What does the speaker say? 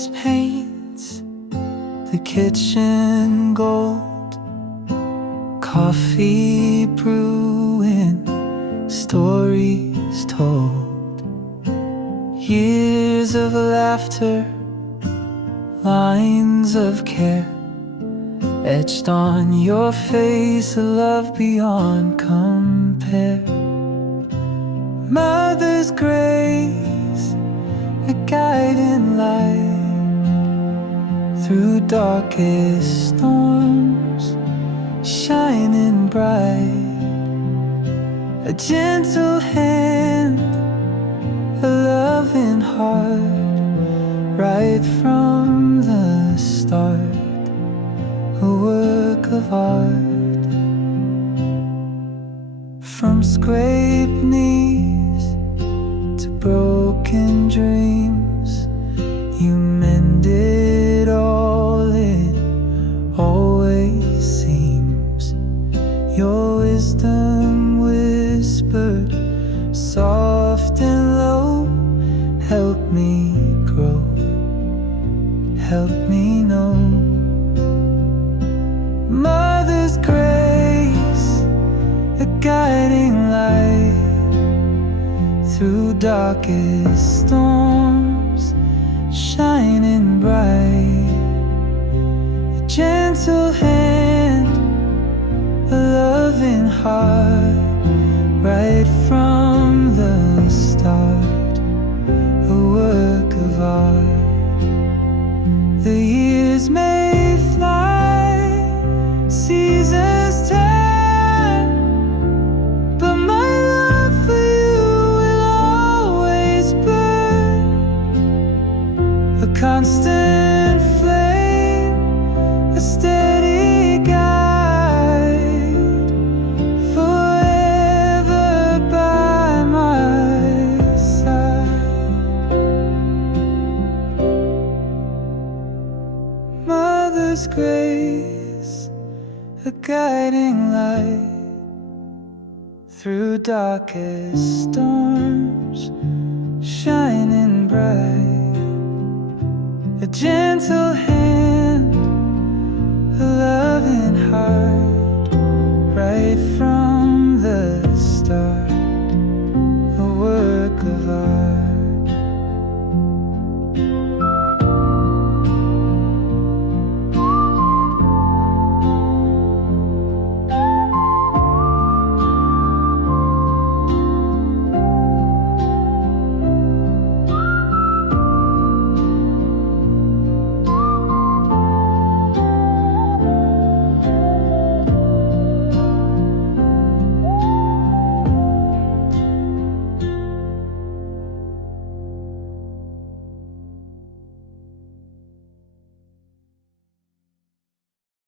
always paints the kitchen gold, coffee brewing, stories told, years of laughter, lines of care etched on your face, a love beyond compare. Mother's grace, a guiding light through darkest storms, shining bright. A gentle hand, a loving heart, right from the start, a work of art. From scraped knees to broken dreams, you mended all, it always seems. Your wisdom whispered, soft and low, help me grow, help me know. Mother's grace, a guiding light through darkest storms, shining bright. A gentle hand, a loving heart, right from the start, a work of art. The years may fly, seasons turn, but my love for you will always burn. A constant flame, a steady guide, forever by my side. Mother's grace, a guiding light through darkest storms, shining bright. A gentle hand, a loving heart, right from